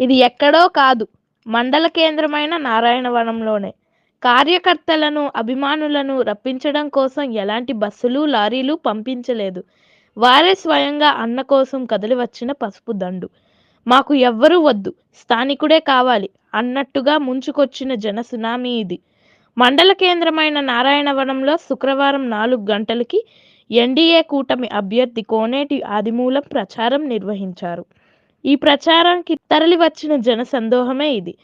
ఇది ఎక్కడో కాదు, మండల కేంద్రమైన నారాయణవనంలోనే. కార్యకర్తలను, అభిమానులను రప్పించడం కోసం ఎలాంటి బస్సులు, లారీలు పంపించలేదు. వారే స్వయంగా అన్న కోసం కదిలి వచ్చిన పసుపు దండు. మాకు ఎవ్వరూ వద్దు, స్థానికుడే కావాలి అన్నట్టుగా ముంచుకొచ్చిన జన సునామీ ఇది. మండల కేంద్రమైన నారాయణవనంలో శుక్రవారం 4 గంటలకి ఎన్డీఏ కూటమి అభ్యర్థి కోనేటి ఆదిమూలం ప్రచారం నిర్వహించారు. ఈ ప్రచారానికి తరలివచ్చిన జన సందోహమే ఇది.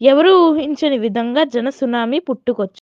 ఎవరూ ఊహించని విధంగా జన సునామీ పుట్టుకొచ్చింది.